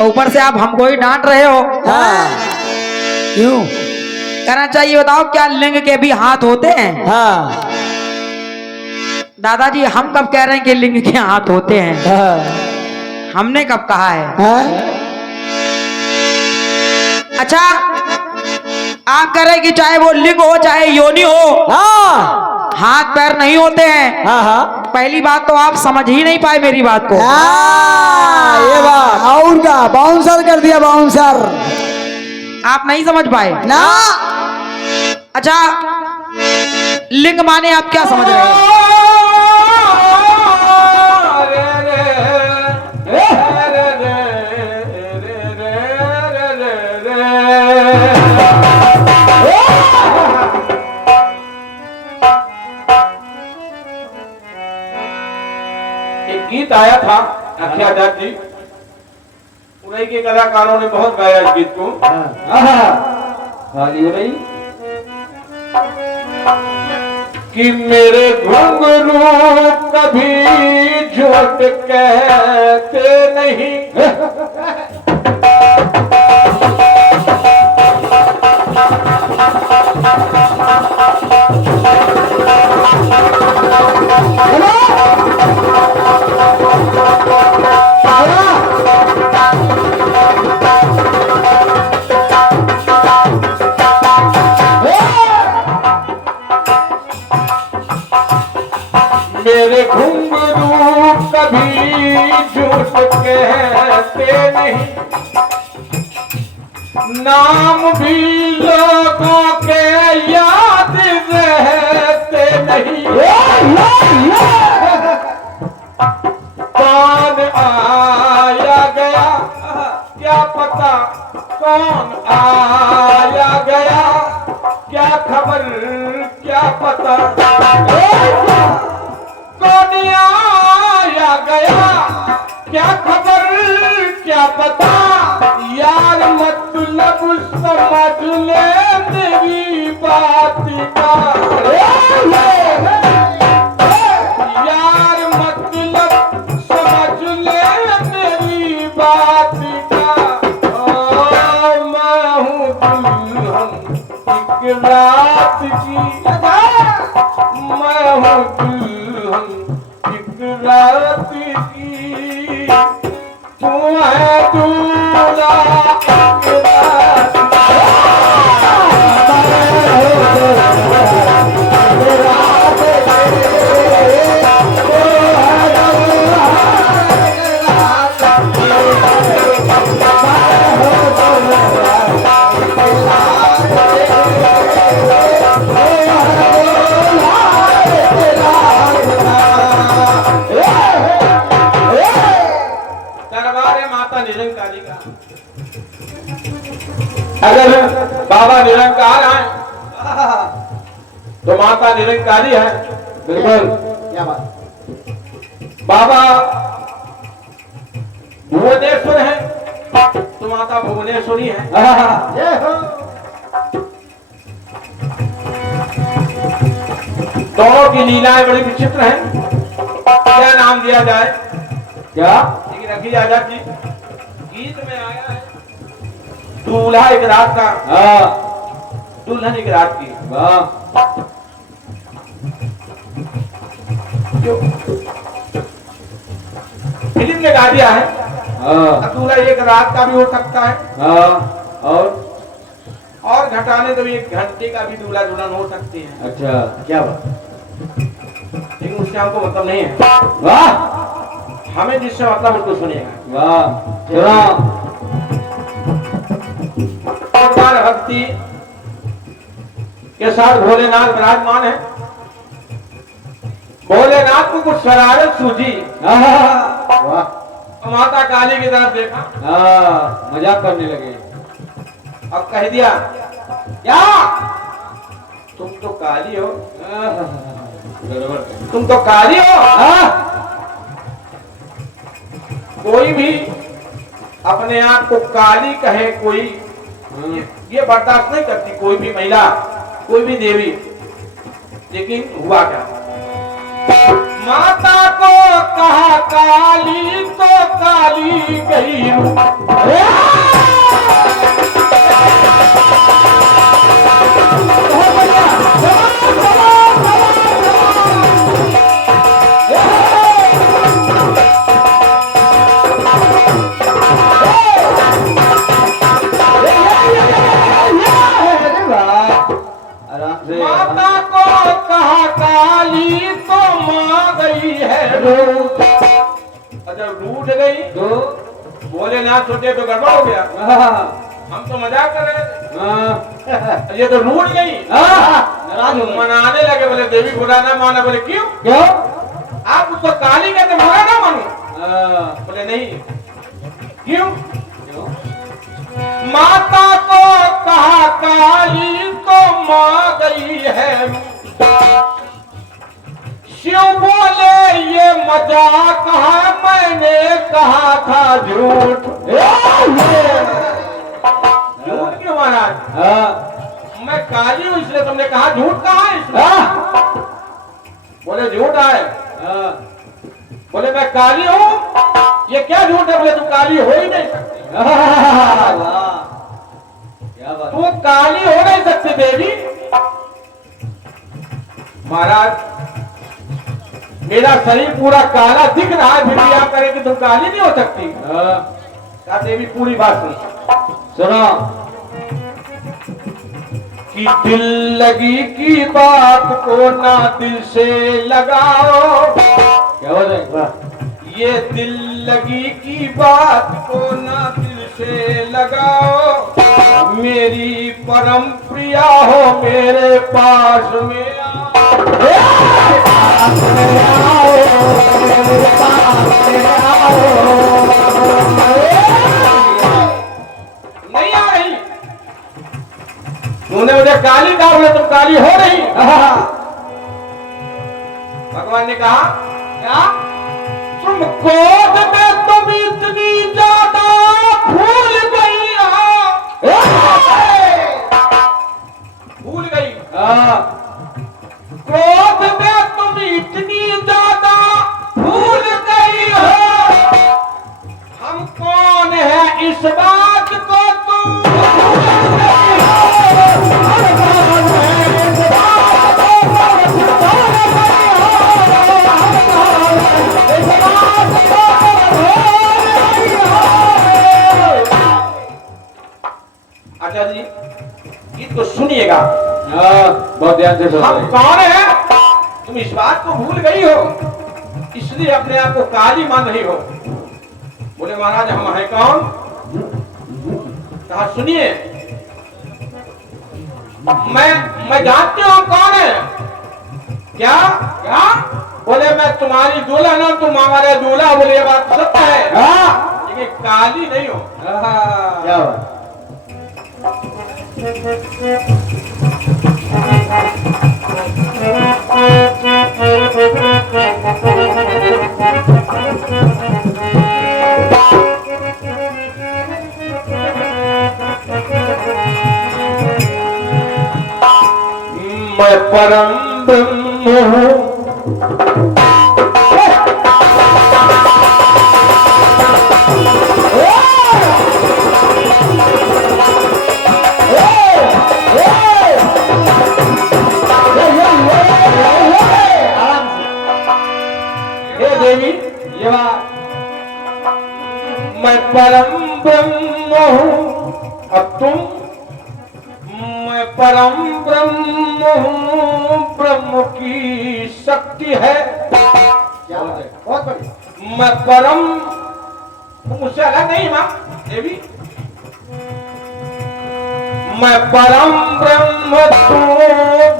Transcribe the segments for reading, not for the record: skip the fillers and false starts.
ऊपर से आप हमको ही डांट रहे हो। हाँ क्यों? कहना चाहिए बताओ क्या लिंग के भी हाथ होते हैं? हाँ दादाजी हम कब कह रहे हैं कि लिंग के हाथ होते हैं? हाँ हमने कब कहा है? हाँ अच्छा आप कह रहे हैं कि चाहे वो लिंग हो चाहे योनि हो, हाँ हाथ पैर नहीं होते हैं। हाँ हाँ पहली बात तो आप समझ ही नहीं पाए मेरी बात को। ये बात और क्या बाउंसर कर दिया बाउंसर। आप नहीं समझ पाए ना अच्छा लिंग माने आप क्या समझ रहे हैं? एक गीत आया था अखिया दत्त जी, उन्हीं के कलाकारों ने बहुत गाया इस गीत को। खाली हो रही कि मेरे घुंघरू कभी झूठ कहते नहीं, मेरे घुंघरू कभी झूठ कहते नहीं, नाम भी लोगों के याद रहते नहीं। कौन आया गया क्या पता, कौन आया गया क्या खबर क्या पता, कौन आया गया क्या खबर क्या पता, यार मतलब समझ ले मेरी बात का, यार मतलब समझ ले मेरी बात का। ओ मैं हूँ दुल्हन एक रात की, मैं हूँ दुल्हन एक रात की, तू है दूल्हा एक रात निरंकारी का। अगर बाबा निरंकार हैं तो माता निरंकारी है। बिल्कुल क्या बात। बाबा भुवनेश्वर है तो माता भुवनेश्वरी है। दोनों की लीलाएं बड़ी विचित्र हैं। क्या नाम दिया जाए? क्या लेकिन रखी आजाद जी गीत में आया है दूल्हा एक रात का, दुल्हन एक रात की। फिल्म में गा दिया है। दूल्हा एक रात का भी हो सकता है और घटाने तो एक घंटे का भी दूल्हा दुल्हन हो सकते हैं। अच्छा क्या बात। लेकिन उससे हमको मतलब नहीं है। वाह हमें जिससे मतलब उसको सुनेगा। वाह भक्ति के साथ भोलेनाथ विराजमान है। भोलेनाथ को कुछ शरारत सूझी। माता काली की तरफ देखा, मजाक करने लगे अब कह दिया क्या तुम तो काली हो, तुम तो काली हो। कोई भी अपने आप को काली कहे कोई ये बर्दाश्त नहीं करती, कोई भी महिला कोई भी देवी। लेकिन हुआ क्या, माता को कहा काली तो काली गई माता को कहा काली तो माँ गई है रूठ। अच्छा रूठ गई तो बोले ना सोचे तो गड़बड़ हो गया। हम तो मजाक कर रहे थे। ये तो रूठ गई। नाराज मनाने लगे, बोले देवी बुरा ना माना। बोले क्यों क्यों आप उसको काली कहते बुरा ना मानो? बोले नहीं। क्यों? माता को कहा काली तो माँ गई है। शिव बोले ये मजाक है, मैंने कहा था झूठ। झूठ क्यों महाराज? मैं काली हूं इसलिए तुमने कहा झूठ कहा है इसमें? बोले झूठ है। बोले मैं काली हूं, ये क्या झूठ है? बोले तू काली हो ही नहीं सकती। तू काली हो नहीं सकती देवी। महाराज मेरा शरीर पूरा काला दिख रहा है, फिर भी आप करें कि तुम काली नहीं हो सकती। क्या देवी पूरी बात सुनो कि दिल लगी की बात को ना दिल से लगाओ। क्या हो जाएगा? ये दिल लगी की बात को ना दिल से लगाओ। मेरी परम प्रिया हो मेरे पास में आओ। नहीं आ रही। तूने मुझे काली कहा, बोले तुम काली हो रही। भगवान ने कहा क्या? तुम क्रोध में तुम इतनी ज्यादा भूल गई हो। भूल गई। क्रोध में तुम इतनी ज्यादा भूल गई हो। हम कौन है इस बात को तुम भूल गई हो। अच्छा जी ये तो सुनिएगा। बहुत ध्यान से हम कौन है तुम इस बात को भूल गई हो, इसलिए अपने आप को काली मान रही हो। बोले महाराज हम हैं कौन? कहा सुनिए, मैं जानती हूँ कौन है। क्या क्या? बोले मैं तुम्हारी दूल्हा ना, तुम हमारे दूल्हा। बोले ये बात सत्य है, लेकिन काली नहीं हो। क्या बात? मैं परम ब्रह्म हूँ। देवी ये बात, मैं परम ब्रह्म हूँ और तुम? मैं परम ब्रह्म हूँ, ब्रह्म की शक्ति है। क्या बात है? बहुत बढ़िया। मैं परम, तुम मुझसे अलग नहीं मां देवी। मैं परम ब्रह्म, तू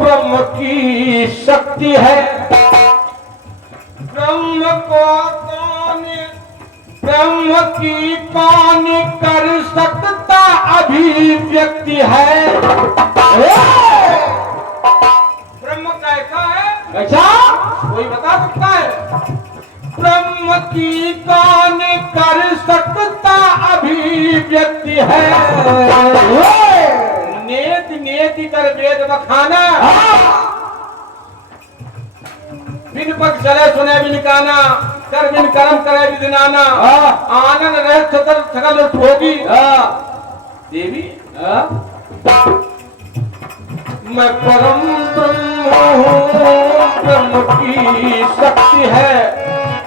ब्रह्म की शक्ति है। ब्रह्म को कौन, ब्रह्म की कौन कर सकता अभिव्यक्ति है। ब्रह्म कैसा है? कैसा कोई बता सकता है? ब्रह्म की कौन कर सकता अभिव्यक्ति है। नेति नेति कर वेद बखाना, बिन पग चले सुने बिन काना, कर बिन कर्म करे बिन नाना, आनंद रह सतर सकल भोगी। देवी मैं परम ब्रह्म हूँ, ब्रह्म की शक्ति है,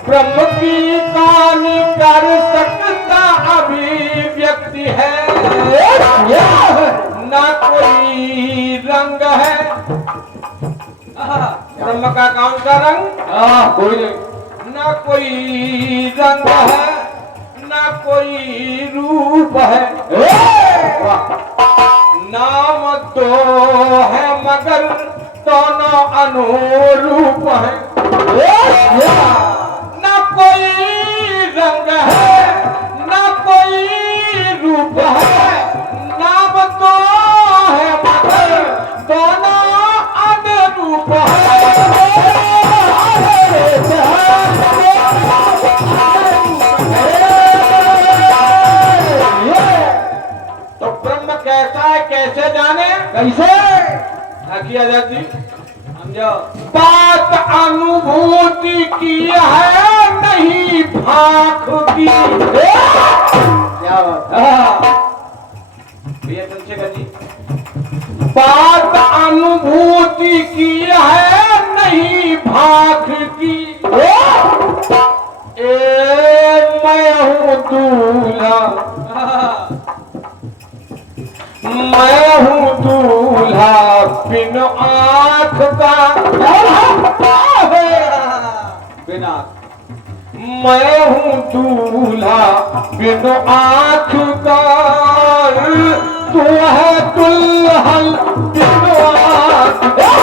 ब्रह्म की कहानी कर सकता अभिव्यक्ति है, ना कोई रंग है। ब्रह्म का कौन सा रंग? कोई नहीं। ना कोई रंग है, ना कोई रूप है, नाम तो है मगर दोनों अनुरूप है। ना कोई रंग है, ना कोई रूप है, नाम तो है मगर दोनों अनुरूप तो ब्रह्म कैसा है, कैसे जाने? कैसे किया जाती? समझो। बात अनुभूति की है, नहीं भाख की। क्या बात भैया चंद्रशेखर जी? बात अनुभूति की है, नहीं भाख की। मैं हूँ दूल्हा, मैं हूँ दूल्हा बिन आँख का, बिना। मैं हूँ दूल्हा बिन आँख का, तू है दुल्हन बिन आँख का।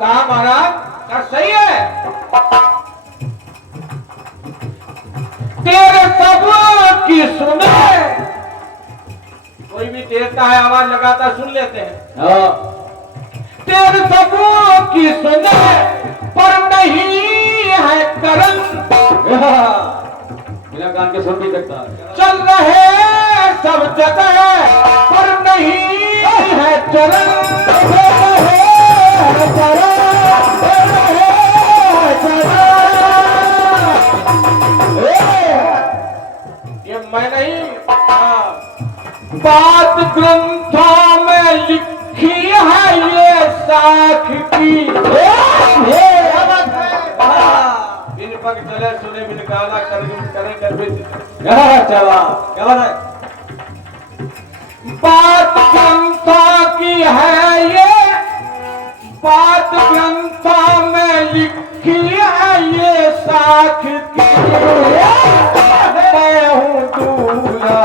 कहा महाराज? क्या सही है? तेरे सब की सुने, कोई भी देवता है आवाज लगाता सुन लेते हैं। तेरे सब की सुने पर नहीं है करन, बिना कान के सुन भी सकता है। चल रहे सब जगह पर नहीं है चरण, ये मैं नहीं, बात ग्रंथों में लिखी है ये साख की। बिन पग चले सुने बिन गाना करे कर भी चला। क्या बात है? बात ग्रंथों की है ये, बात ग्रंथों में लिखी है ये साख की। मैं हूँ दूल्हा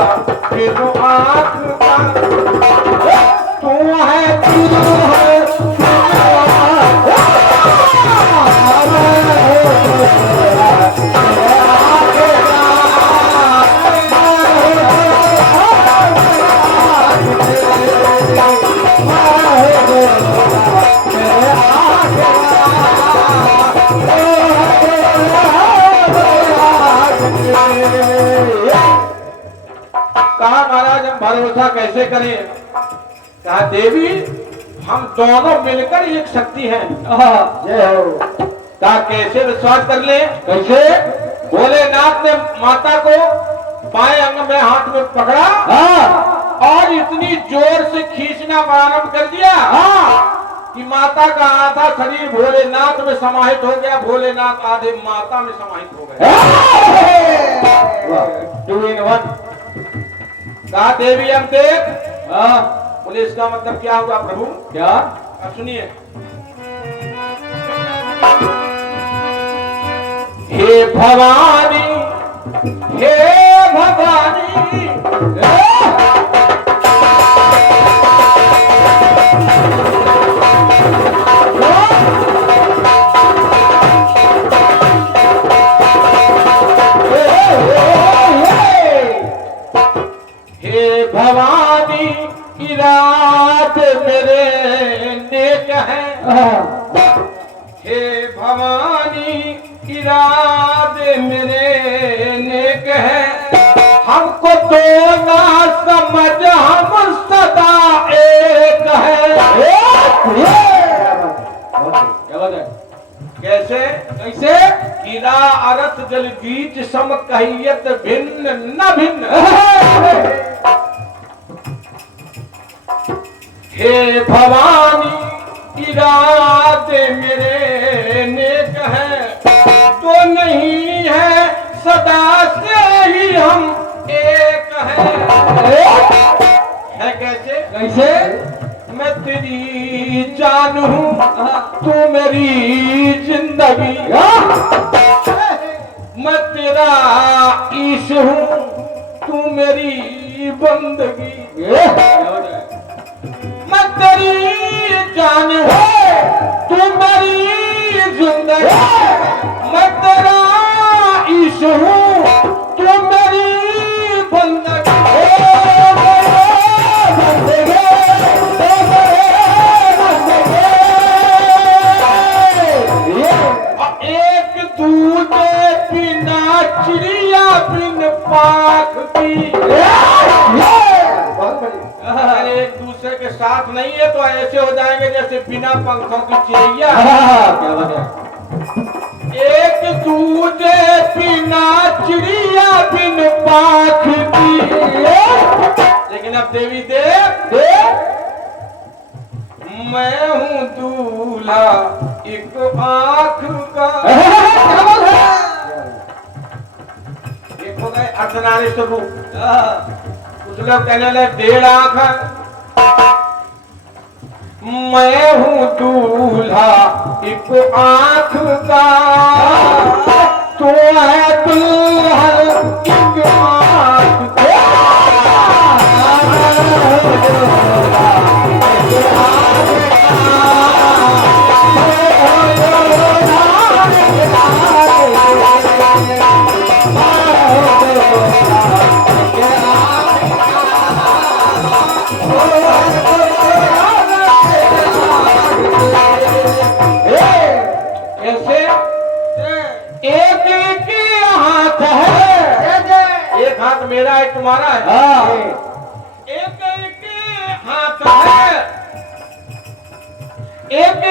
बिन आँख का, तू है दूल्हा। कहा महाराज हम भरोसा कैसे करें? कहा देवी हम दोनों मिलकर एक शक्ति हैं। जय हो। कहा कैसे विश्वास कर ले? कैसे? भोलेनाथ ने माता को बाएं अंग में हाथ में पकड़ा और इतनी जोर से खींचना प्रारंभ कर दिया कि माता का आधा शरीर भोलेनाथ में समाहित हो गया, भोलेनाथ आधे माता में समाहित हो गए। 2 in 1। कहा देवी हम देख। बोले इसका मतलब क्या हुआ प्रभु? क्या? सुनिए। हे भवानी, हे भवानी, हे भवानी हे भवानी इरादे मेरे नेक है, हमको दो ना समझ हम सदा एक है। क्या बात है? कैसे कैसे? कीड़ा अरथ जल बीच सम कहियत भिन्न न भिन्न। हे भवानी इरादे मेरे नेक है, तो नहीं है सदा से ही हम एक है कैसे कैसे? मैं तेरी जान हूँ, तू मेरी जिंदगी, मैं तेरा ईश हूँ, तू मेरी बंदगी। मैं तेरी जान हूँ, तू मेरी जिंदगी, मैं तेरा ईश हूँ, तू मेरी बंदगी। एक दूजे बिना चिड़िया बिन पाख की, एक दूसरे के साथ नहीं है तो ऐसे हो जाएंगे जैसे बिना पंखों की चिड़िया। क्या बात है? एक दूजे बिना चिड़िया बिन पाख की, लेकिन अब देवी देव मैं हूँ दूल्हा एक आंख का। एक हो गए अर्धनारीश्वर रूप, कुछ लोग कहने लगे 1.5 आंख है। मैं हूँ दूल्हा एक आंख का, तो है दुल्हन एक आंख का। कैसे? एक ही हाथ है, एक हाथ मेरा है तुम्हारा है। एक हाथ है, एक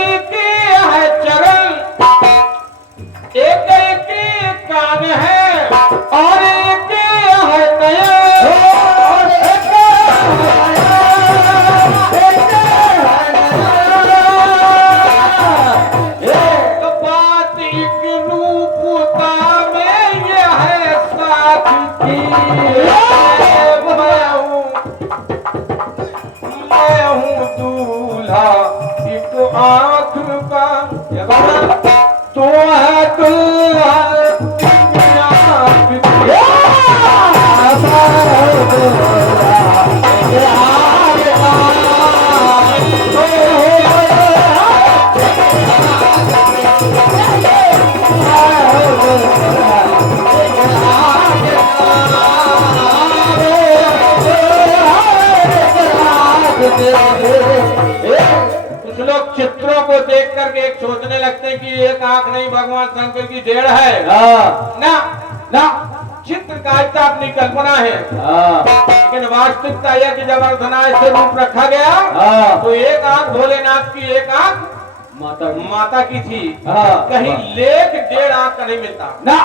है चरण, एक कान है, और एक है नयन, और एक तो बात एक रूपता में ये है साथ की। मैं हूँ दूल्हा एक आंख का, तो है दूल्हा एक आंख का। कुछ लोग चित्रों को देख करके एक सोचने लगते हैं कि एक आंख नहीं भगवान शंकर की 1.5 है। ना ना, चित्रकारिता अपनी कल्पना है, लेकिन वास्तविकता यह कि जब अर्धनारीश्वर से रूप रखा गया तो एक आंख भोलेनाथ की, एक आंख माता की थी। कहीं लेख 1.5 आंख का नहीं मिलता ना।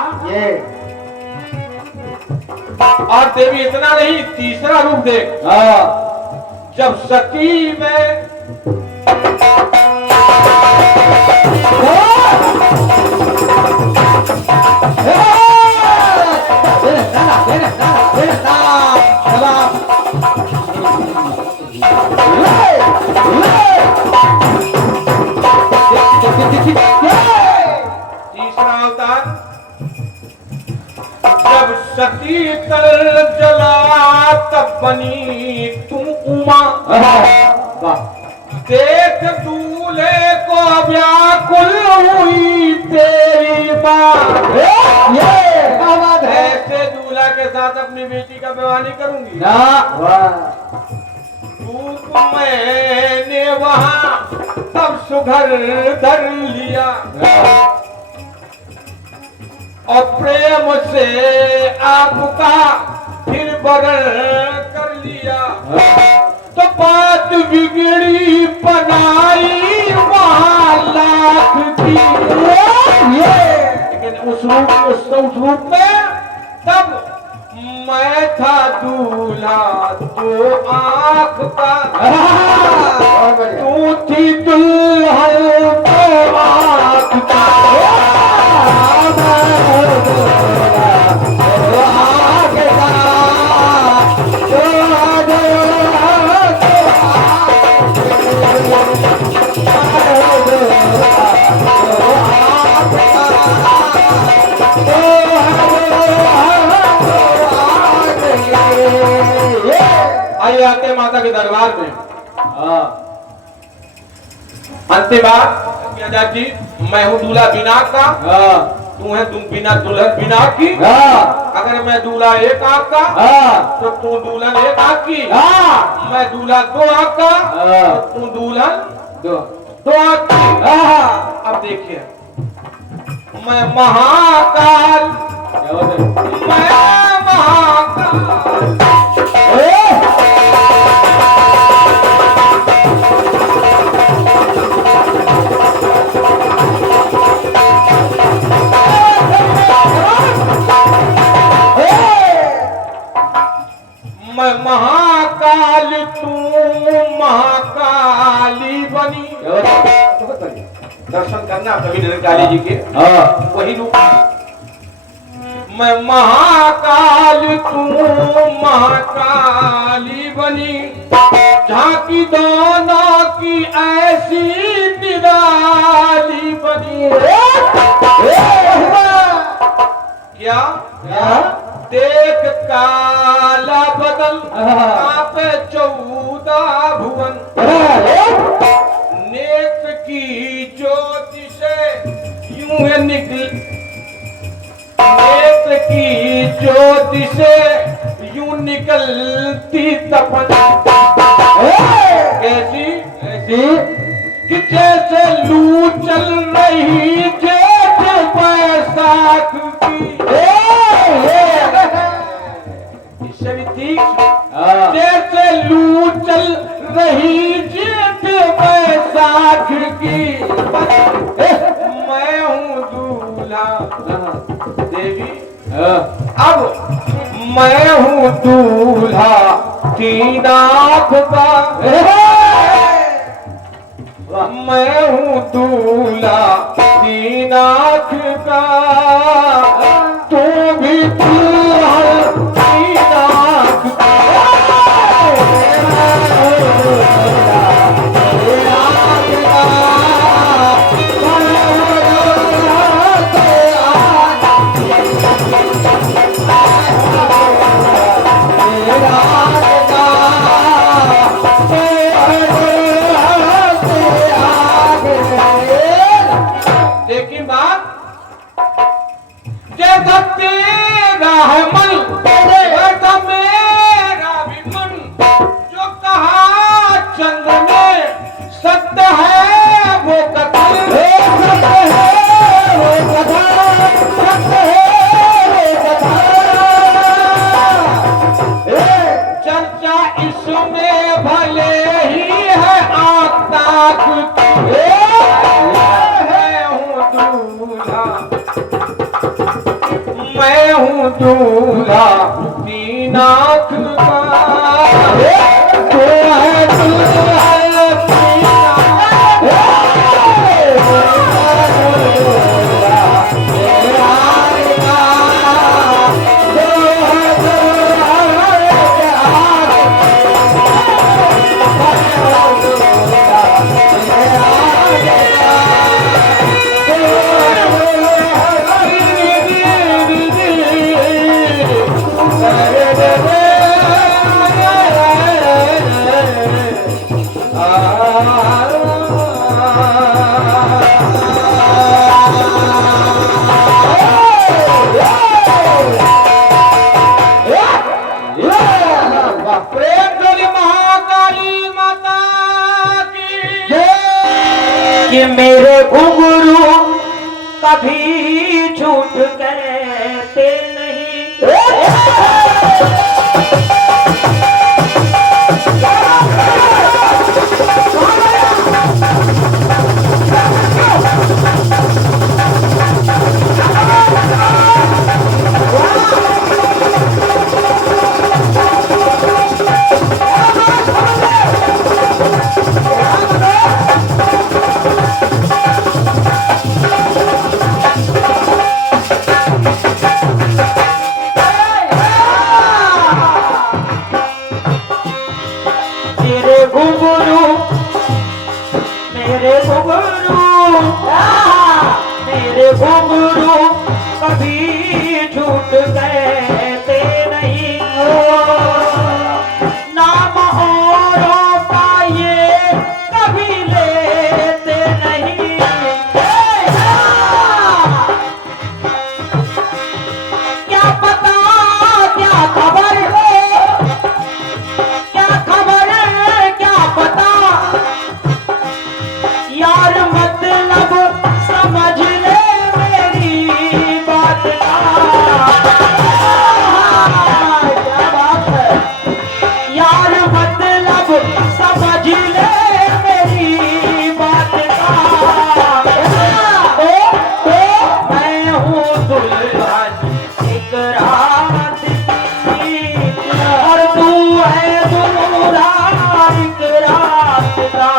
और देवी इतना नहीं, तीसरा रूप देख, जब सती में तीसरा अवतार, जब सती तल जला तब बनी तू उमा, देख दूल्हे को व्याकुल हुई तेरी माँ। ऐसे दूल्हा के साथ अपनी बेटी का विवाह नहीं करूंगी ना। तू मैंने वहां तब सुघर धर लिया और प्रेम से आपका फिर बरण कर लिया। तो बात बिगड़ी बनाई वहां लाख की, लेकिन उस रूप में तब मैं था दूल्हा तो आंख का, तू थी दुल्हन तो आंख का। आइए आते हैं माता के दरबार में। अंतिम बात आजाद जी, मैं हूँ दूल्हा बिना का, तू है तुम बिना दुल्हन बिना की। अगर मैं दूल्हा एक आंख का तो तू दुल्हन एक आंख की, मैं दूल्हा दो आंख का तो तू दुल्हन दो आंख की। अब देखिए, मैं महाकाल, मैं महाकाल, मैं महाकाल तू महाकाली बनी। दर्शन करना कवि निरंकारी जी के वही रूप। मैं महाकाल तू महाकाली बनी, झांकी दोनों की ऐसी निराली बनी। क्या देख काला बदल कांपे 14 भुवन, नेत्र की ज्योति से यूं है निकल, नेत्र की ज्योति से यूं निकलती तपन। कैसी ऐसी कि जैसे लू चल रही जेठ बैसाख की, इससे भी तीक्ष्ण, जैसे लू चल रही जेठ बैसाख की। मैं हूँ दूल्हा देवी, अब मैं हूँ दूल्हा तीन आंख का, मैं हूँ दूल्हा तीन आंख का, तू भी दूल्हा तीन आंख का। देखिए बात, जैसा तेरा है मन वैसा मेरा भी मन, जो कहा चंद्र ने सत्य है वो कथा, सत्य है वो कथा, सत्य है वो कथा। चर्चा इसमें भले ही है आँख ताक की, मैं हूँ दूल्हा तीन आंख का, तो है दूल्हा तीन आंख का। कभी झूठ कहते नहीं। मेरे घुंघरू कभी झूठ कहते नहीं। नाम औरों का ये कभी लेते नहीं। क्या पता क्या खबर है, क्या खबर है, क्या पता यार मतलब समझ ले मेरी बात का। क्या बात है यार मतलब समझ ले मेरी बात का। मैं हूँ दुल्हन एक रात की और तू है दूल्हा एक रात का।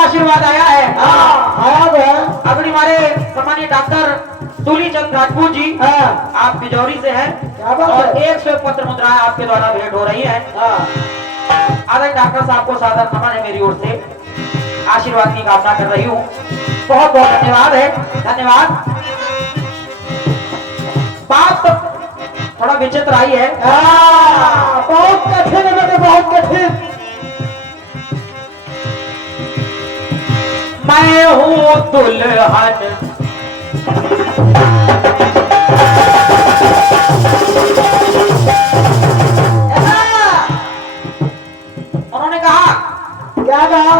आशीर्वाद आया है। आया है। अगली हमारे सम्मानीय डॉक्टर तुलीचंद राजपूत जी आप बिजौरी से हैं और 100 पत्र मुद्राएं आपके द्वारा भेंट हो रही हैं। आदरणीय डॉक्टर साहब को सादर नमन है मेरी ओर से, आशीर्वाद की कामना कर रही हूँ। बहुत बहुत धन्यवाद है, धन्यवाद। बात थोड़ा विचित्र आई है। बहुत कठिन है बेटे, बहुत कठिन। मैं हूँ दुल्हन उन्होंने कहा, क्या कहा?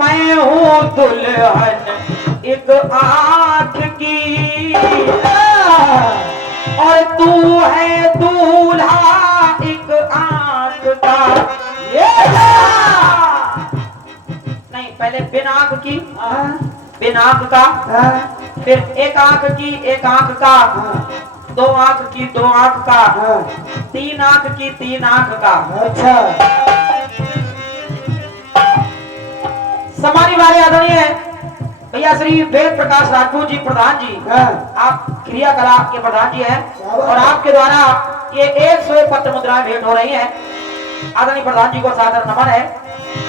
मैं हूँ दुल्हन एक आंख की और तू है दूल्हा एक आंख का। नहीं, पहले बिन आंख की, बिन आंख का, फिर एक आंख की एक आंख का, दो आंख की दो आंख का, तीन आंख की तीन आंख का। अच्छा। समानी वाले आदरणीय भैया श्री वेद प्रकाश राजपूत जी प्रधान जी, आप क्रिया कला के प्रधान जी हैं और आपके द्वारा ये 100 पत्र मुद्राएं भेंट हो रही हैं। आदरणीय प्रधान जी को सादर नमन है,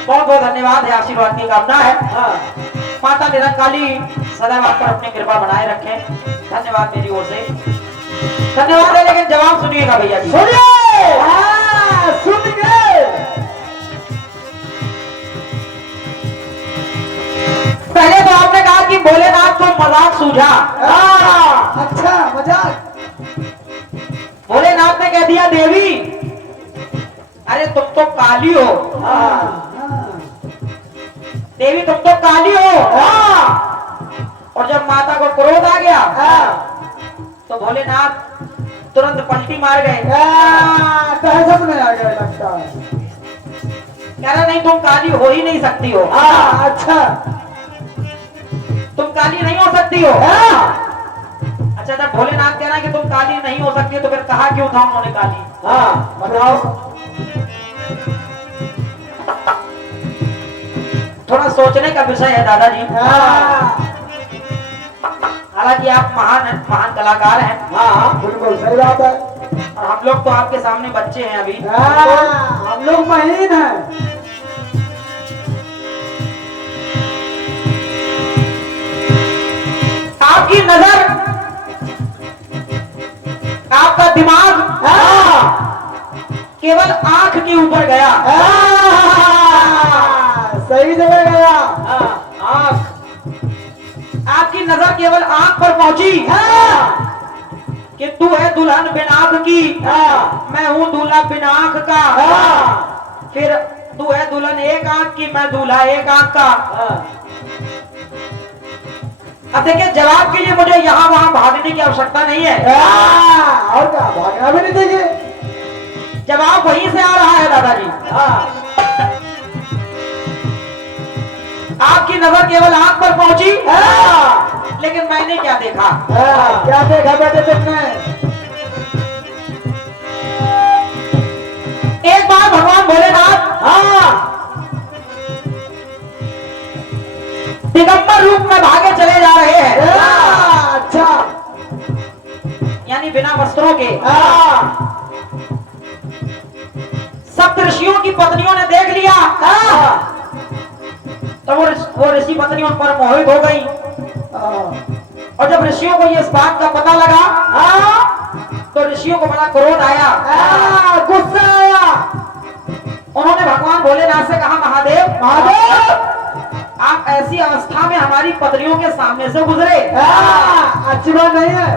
बहुत बहुत धन्यवाद है, आशीर्वाद की कामना है। माता निरंकाली सदैव आप पर अपनी कृपा बनाए रखें, धन्यवाद मेरी ओर से, धन्यवाद है। लेकिन जवाब सुनिएगा भैया जी, सुनिए। सुनिए। पहले तो आपने कहा कि भोलेनाथ को मजाक सूझा। अच्छा, मजाक। भोलेनाथ ने कह दिया देवी अरे तुम तो काली हो। देवी तुम तो काली हो। और जब माता को क्रोध आ गया तो भोलेनाथ तुरंत पलटी मार गए। दहशत में आ गए लगता है। कह रहा नहीं तुम काली हो ही नहीं सकती हो। अच्छा, तुम काली नहीं हो सकती हो। अच्छा, जब भोलेनाथ कह रहा है कि तुम काली नहीं हो सकती हो तो फिर कहा क्यों था उन्होंने काली? बताओ। थोड़ा सोचने का विषय है दादाजी। हालांकि आप महान महान कलाकार हैं। बिल्कुल सही बात है। और हम लोग तो आपके सामने बच्चे हैं अभी। हम लोग महीन हैं। दिमाग केवल आंख के ऊपर गया। सही जगह गया। आंख, आपकी नजर केवल आंख पर पहुंची कि तू है दुल्हन बिन आंख की, मैं हूं दूल्हा बिन आंख का। फिर तू है दुल्हन एक आंख की, मैं दूल्हा एक आंख का। अब देखिए, जवाब के लिए मुझे यहाँ वहां भागने की आवश्यकता नहीं है। और क्या, भागना भी नहीं चाहिए। जवाब वहीं से आ रहा है दादाजी। आपकी नजर केवल आंख पर पहुंची, लेकिन मैंने क्या देखा? क्या देखा बेटे तुमने? एक बार भगवान भोलेनाथ दिगंबर रूप में भागे चले जा रहे हैं। अच्छा, यानी बिना वस्त्रों के। सप्त ऋषियों की पत्नियों ने देख लिया तो वो ऋषि पत्नी उन पर मोहित हो गई। और जब ऋषियों को इस बात का पता लगा तो ऋषियों को बड़ा क्रोध आया, गुस्सा आया। उन्होंने भगवान भोलेनाथ से कहा, महादेव महादेव, आप ऐसी अवस्था में हमारी पत्नियों के सामने से गुजरे, अच्छी बात नहीं है।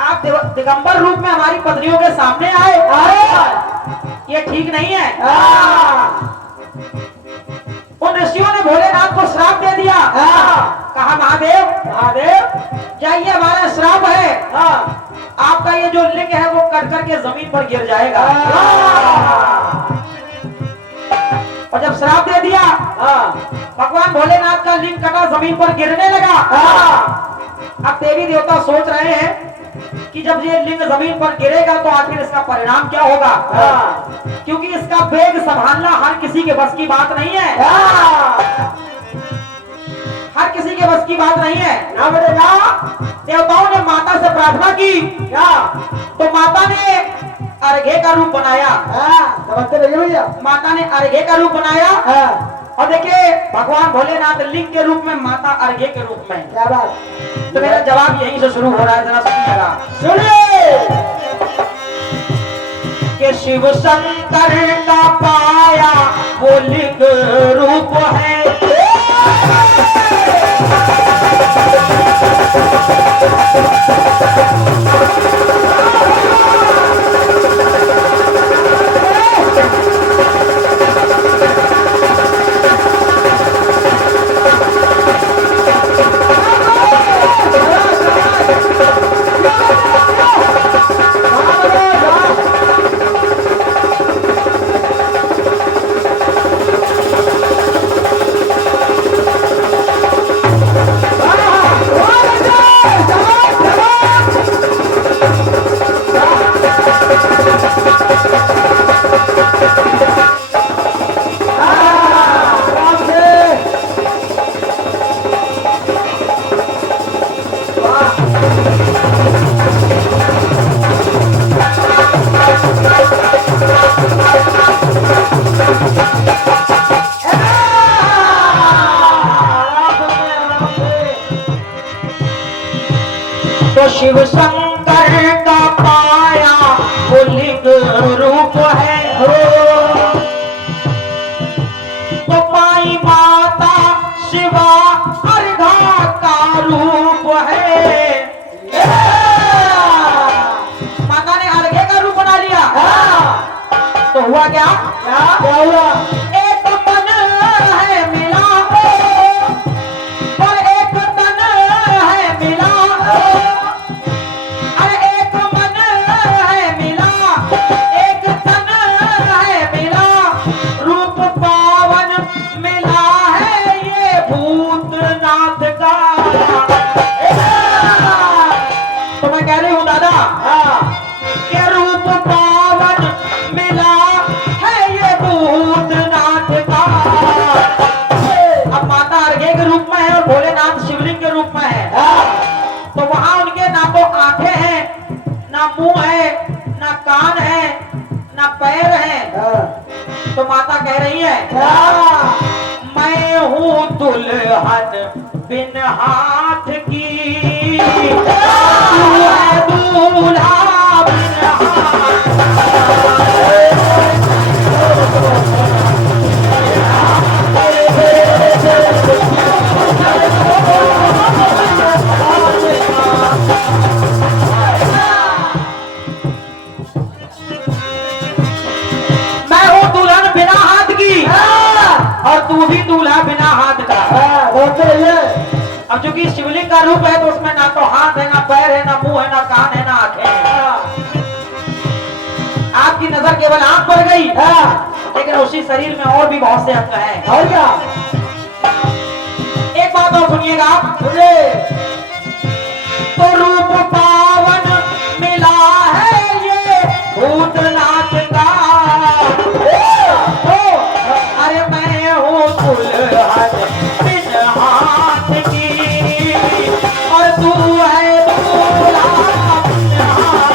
आप दिगंबर रूप में हमारी पत्नियों के सामने आए, ये ठीक नहीं है। उन ऋषियों ने भोलेनाथ को श्राप दे दिया। कहा, महादेव महादेव, जाइए, हमारा श्राप है, आपका ये जो लिंग है वो कट करके जमीन पर गिर जाएगा। और जब श्राप दे दिया, भगवान भोलेनाथ का लिंग कटा जमीन पर गिरने लगा। अब देवी देवता सोच रहे हैं कि जब ये लिंग जमीन पर गिरेगा तो आखिर इसका परिणाम क्या होगा, क्योंकि इसका वेग संभालना हर किसी के बस की बात नहीं है। हर किसी के बस की बात नहीं है ना बेटा। देवताओं ने माता से प्रार्थना की, तो माता ने अर्घे का रूप बनाया। समझते रहिए भैया। माता ने अर्घे का रूप बनाया। और देखिए, भगवान भोलेनाथ लिंग के रूप में, माता अर्घे के रूप में। क्या बात? तो मेरा जवाब यहीं से शुरू हो रहा है, जरा सुनिएगा। सुनिए कि शिव शंकर का पाया वो लिंग रूप है। तो शिव शंकर का पाया वो लिंग रूप है। तो पाई माता शिवा अर्घा का रूप है। माता ने अर्घे का रूप बना लिया। तो हुआ क्या? क्या हुआ? एक मन है मिला और एक तन है मिला। तो वहां उनके ना तो आंखें हैं, ना मुंह है, ना कान है, ना पैर है। तो माता कह रही है, मैं हूँ दुल्हन बिन हाथ की, तू है दूल्हा बिन अब चूंकि शिवलिंग का रूप है तो उसमें ना तो हाथ है, ना पैर है, ना मुंह है, ना कान है, ना आंखें हैं। आपकी नजर केवल आंख पर गई, लेकिन उसी शरीर में और भी बहुत से अंग हैं। और क्या? एक बात और सुनिएगा आप, सुनिए। तो रूप पावन मिला है ये भूतनाथ का, तो अरे मैं हूँ दुल्हन बिन हाथ की, और तू है दूल्हा बिन हाथ।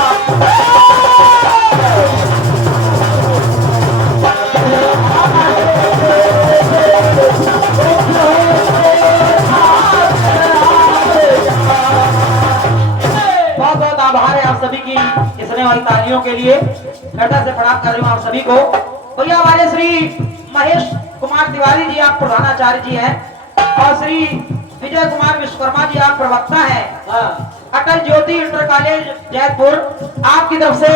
बहुत बहुत आभार है आप सभी की इसने वाली तालियों के लिए। श्रद्धा से प्रणाम कर रही हूँ आप सभी को। भैया हमारे श्री महेश कुमार तिवारी जी आप प्रधानाचार्य जी हैं, और श्री विजय कुमार विश्वकर्मा जी आप प्रवक्ता हैं। अटल ज्योति इंटर कॉलेज जयपुर आपकी तरफ से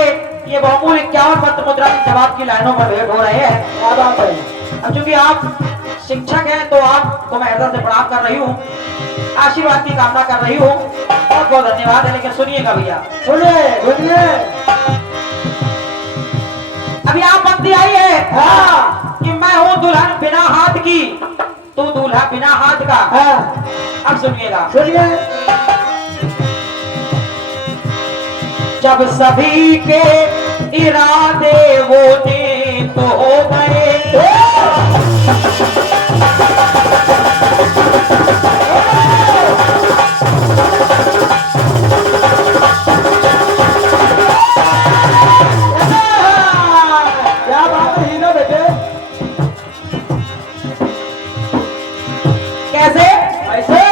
ये बहुमूल्य 51 पत्र मुद्रा के जवाब की लाइनों पर भेंट हो रहे हैं। अब चूंकि आप शिक्षक हैं तो आपको मैं हृदय से प्रणाम कर रही हूँ, आशीर्वाद की कामना कर रही हूँ। बहुत बहुत धन्यवाद है। लेकिन सुनिएगा भैया, सुनिए सुनिए। अभी आप पंक्ति आई है कि मैं हूँ दुल्हन बिना हाथ की, तू दूल्हा बिना हाथ का। अब सुनिएगा, सुनिए। जब सभी के इरादे वो नेक तो हो गए, क्या बात है हीरो बेटे? कैसे? ऐसे?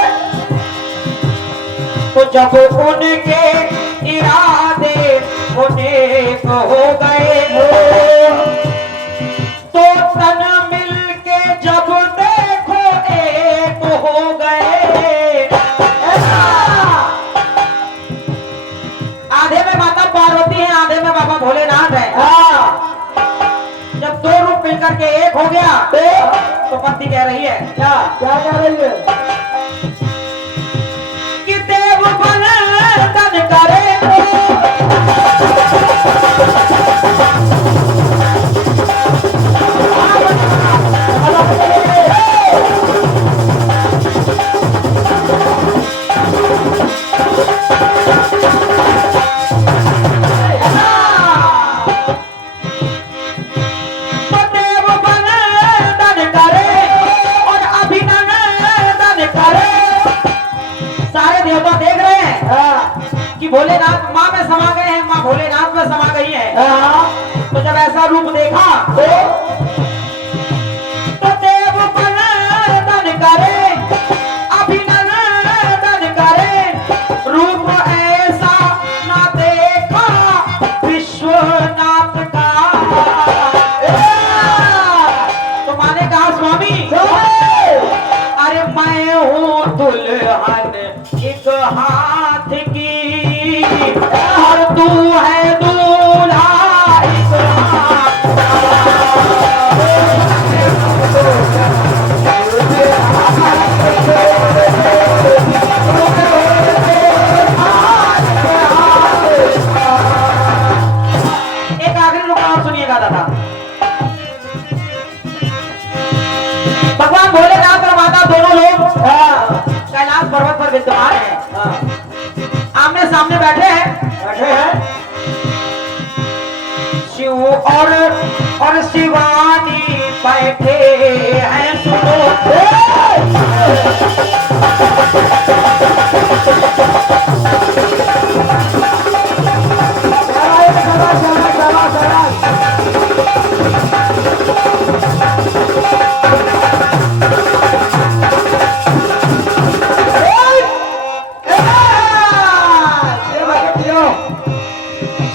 तो जब उनके इरादे वो नेक हो गए, तो तन मिल के जब देखो एक हो गए। आधे में माता पार्वती है, आधे में बाबा भोलेनाथ है। जब दो रूप मिलकर के एक हो गया तो पत्नी कह रही है क्या क्या कह रही है? कि देव बन तन करे, तो देव बन तन करे और अभिनंदन करे। सारे देवता देख रहे हैं कि भोलेनाथ माँ में समा गए हैं, माँ भोलेनाथ में समा गई है। तो जब ऐसा रूप देखा तो देव बंदन करे, अभिनंदन करे, रूप ऐसा ना देखा विश्वनाथ का। तो माने कहा स्वामी, अरे मैं हूँ दुल्हन एक हाथ की, और तू है दूल्हा एक हाथ का। एक आखिरी रुका और सुनिएगा दादा। भगवान भोलेनाथ और माता दोनों लोग कैलाश पर्वत पर विद्यमान हैं, आमने सामने बैठे हैं। शिव और शिवानी बैठे हैं, सुनो।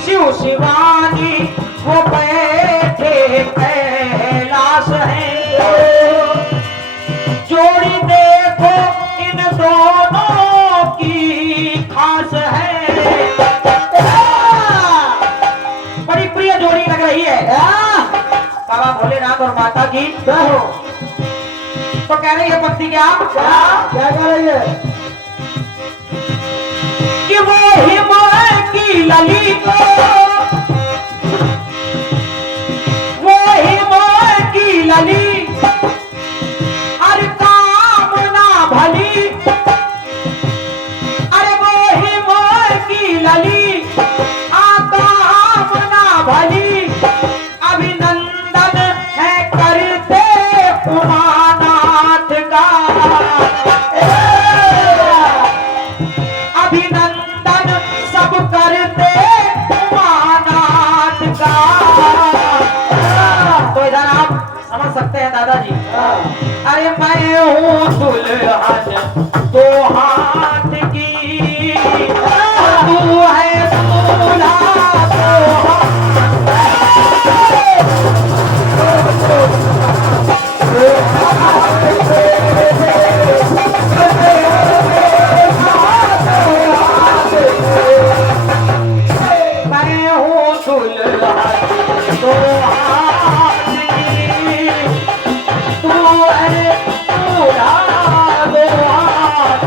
शिव शिवानी वो बैठे कैलाश है, जोड़ी देखो इन दोनों की खास है। बड़ी प्रिय जोड़ी लग रही है बाबा भोलेनाथ और माता की। तो कह रही है पत्नी क्या क्या कह रही है? वो हिमालय की लली वो हिमालय की लली अरे कामना भली अरे वो हिमालय की लली कामना भली अभिनंदन है करते उमानाथ का अभिनंदन सब करते उमानाथ का। तो इधर आप समझ सकते हैं दादाजी। अरे मैं हूँ दुल्हन दो हाथ की तू है दूल्हा दो हाथ। मैं हूँ दुल्हन दो हाथ की तू है दूल्हा दो हाथ।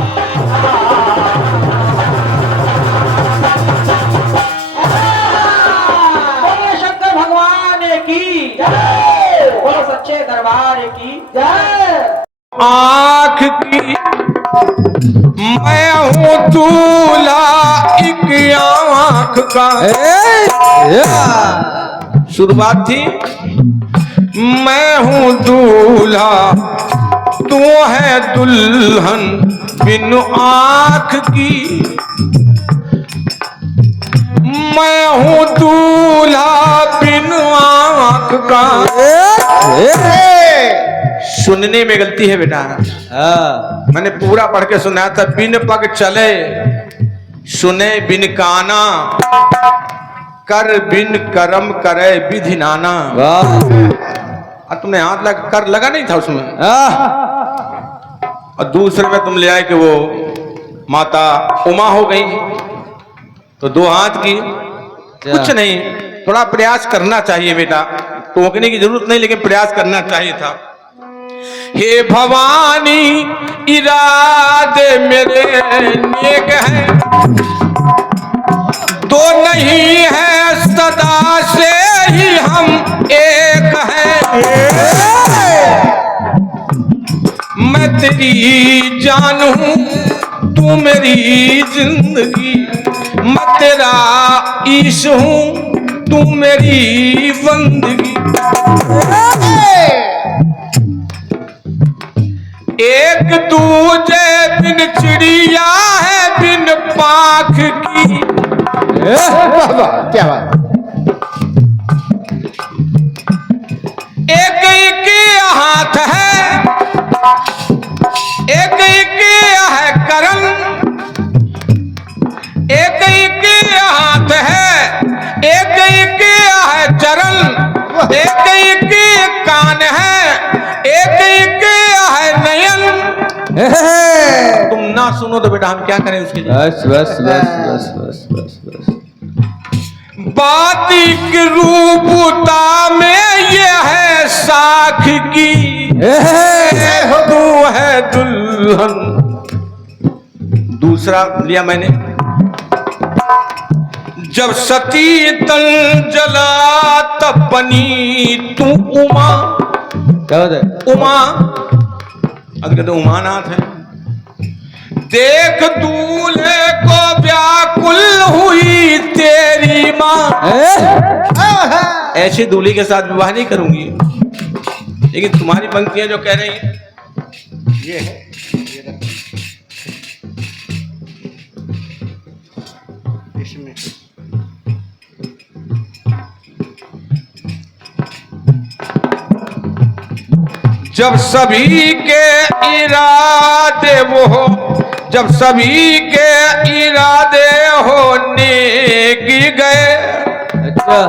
बोलो शंकर भगवान की जय, बोलो सच्चे दरबार की जय। आँख की मैं हूँ दूल्हा एक आँख का। शुरुआत थी मैं हूँ दूल्हा तू है दुल्हन बिन आँख की। मैं हूँ दूल्हा बिन आँख का। सुनने में गलती है बेटा। मैंने पूरा पढ़ के सुनाया था। बिन पग चले सुने बिन काना कर बिन कर्म करे विधि नाना। तुमने हाथ लगा कर लगा नहीं था उसमें। और दूसरे में तुम ले आए कि वो माता उमा हो गई तो दो हाथ की। कुछ नहीं, थोड़ा प्रयास करना चाहिए बेटा। टोकने की जरूरत नहीं लेकिन प्रयास करना चाहिए था। हे भवानी इरादे मेरे नेक हैं तो नहीं है सदा से ही हम एक हैं। मैं तेरी जान हूँ तू मेरी जिंदगी। मैं तेरा ईश हूँ तू मेरी बंदगी। एक दूजे बिन चिड़िया है बिन पाख की। क्या बात। एक एक हाथ है एक एक है करन। एक एक हाथ है एक एक है चरण। एक एक कान है एक एक है नयन। तुम ना सुनो तो बेटा हम क्या करें उसके लिए। बस बस बस बस बस बस बस। बातिक रूपता में ये है साख की। तू है दुल्हन। दूसरा लिया मैंने। जब सती तन जला तब बनी तू उमा। क्या बात है। उमा अगर तो उमानाथ है। देख दूल्हे को व्याकुल हुई तेरी माँ। ऐसे दूल्हे के साथ विवाह नहीं करूंगी। लेकिन तुम्हारी पंक्तियां जो कह रही हैं ये है। इसमें जब सभी के इरादे वो जब सभी के इरादे होने की गए। अच्छा।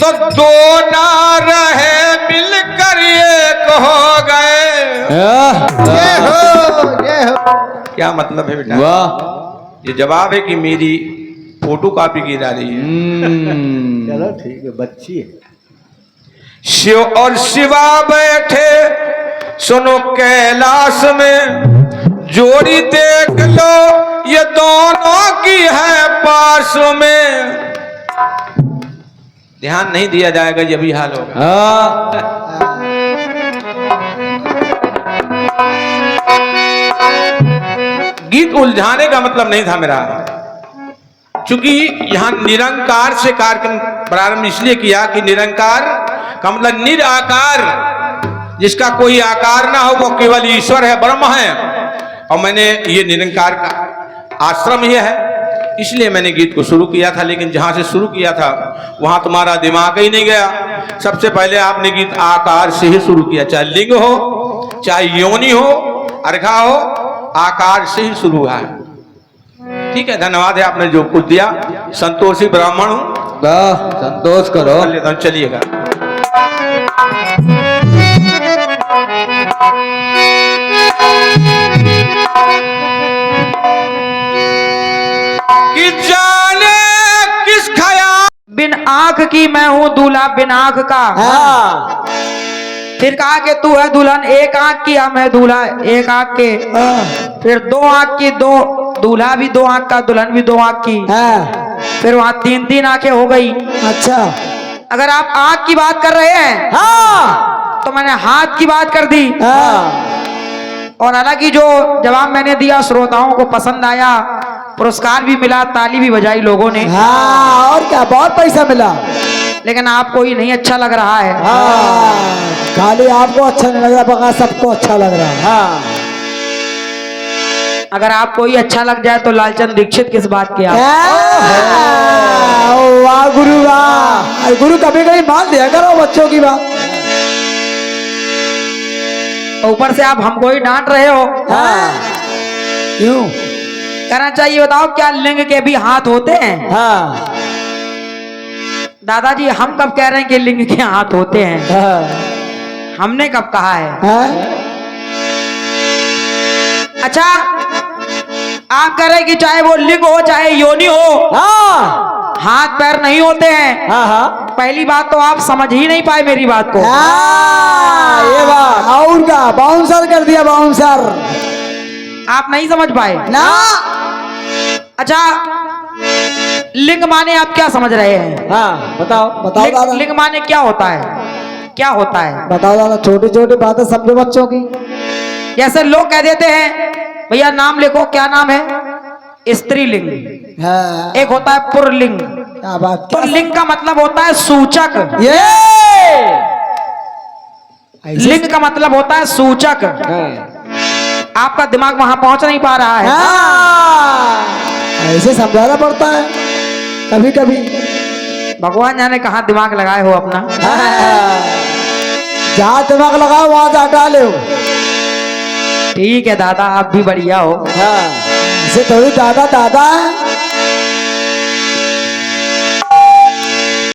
तो दो ना रहे मिलकर एक हो गए। ये हो। क्या मतलब है बेटा। वाह। ये जवाब है कि मेरी फोटो कॉपी की जा रही है। चलो ठीक है, बच्ची है। शिव और शिवा बैठे सुनो कैलाश में जोड़ी देख लो ये दोनों की है पास में। ध्यान नहीं दिया जाएगा ये भी हाल होगा। गीत उलझाने का मतलब नहीं था मेरा, क्योंकि यहां निरंकार से कार्यक्रम प्रारंभ इसलिए किया कि निरंकार का मतलब निराकार, जिसका कोई आकार ना हो वो केवल ईश्वर है, ब्रह्म है। और मैंने ये निरंकार का आश्रम ही है, इसलिए मैंने गीत को शुरू किया था। लेकिन जहां से शुरू किया था वहां तुम्हारा दिमाग ही नहीं गया। सबसे पहले आपने गीत आकार से ही शुरू किया, चाहे लिंग हो, चाहे योनि हो, अर्घा हो, आकार से ही शुरू हुआ है। ठीक है, धन्यवाद है आपने जो कुछ दिया। संतोषी ब्राह्मण हूं, संतोष करो। चलिएगा। कि जाने किस खयाल बिन आंख की मैं हूँ दूल्हा बिन आंख का। हाँ फिर कहा कि तू है दुल्हन एक आंख की, हम है दूल्हा एक आंख के। फिर दो आंख की, दो दूल्हा भी दो आंख का, दुल्हन भी दो आंख की। हाँ। फिर वहां तीन तीन आंखें हो गई। अच्छा। अगर आप आंख की बात कर रहे हैं हाँ तो मैंने हाथ की बात कर दी। हाँ। और हालांकि जो जवाब मैंने दिया श्रोताओं को पसंद आया, पुरस्कार भी मिला, ताली भी बजाई लोगों ने। हाँ, और क्या, बहुत पैसा मिला। लेकिन आपको ही नहीं अच्छा लग रहा है। हाँ, खाली आपको अच्छा नहीं लग रहा, बगा सबको अच्छा लग रहा है। हाँ। अगर आपको ही अच्छा लग जाए तो लालचंद दीक्षित किस बात के आप। वाह गुरु वाह। गुरु कभी कभी मान दिया करो बच्चों की बात। ऊपर से आप हमको ही डांट रहे हो। हाँ। क्यों? कहना चाहिए बताओ क्या लिंग के भी हाथ होते हैं? हाँ। दादाजी हम कब कह रहे हैं कि लिंग के हाथ होते हैं? हाँ। हमने कब कहा है? हाँ? अच्छा, आप कह रहे हैं कि चाहे वो लिंग हो चाहे योनि हो, हाँ। हाथ पैर नहीं होते हैं। हाँ हाँ। पहली बात तो आप समझ ही नहीं पाए मेरी बात को। हाँ, ये बात और क्या, बाउंसर कर दिया बाउंसर। आप नहीं समझ पाए ना। अच्छा, लिंग माने आप क्या समझ रहे हैं? हाँ, बताओ बताओ दादा। लिंग माने क्या होता है? क्या होता है बताओ दादा, छोटी छोटी बातें समझो बच्चों की। जैसे लोग कह देते हैं भैया नाम लिखो, क्या नाम है? स्त्रीलिंग। हाँ। एक होता है पुरलिंग। क्या बात। पुरलिंग का मतलब होता है सूचक। ये लिंग का मतलब होता है सूचक। आपका दिमाग वहां पहुंच नहीं पा रहा है। हाँ, ऐसे समझाना पड़ता है कभी कभी। भगवान जाने कहाँ दिमाग लगाए हो अपना। हाँ। जहाँ दिमाग लगाओ वहां से हटा ले। ठीक है दादा, आप भी बढ़िया हो। हाँ, ऐसे थोड़ी दादा दादा है।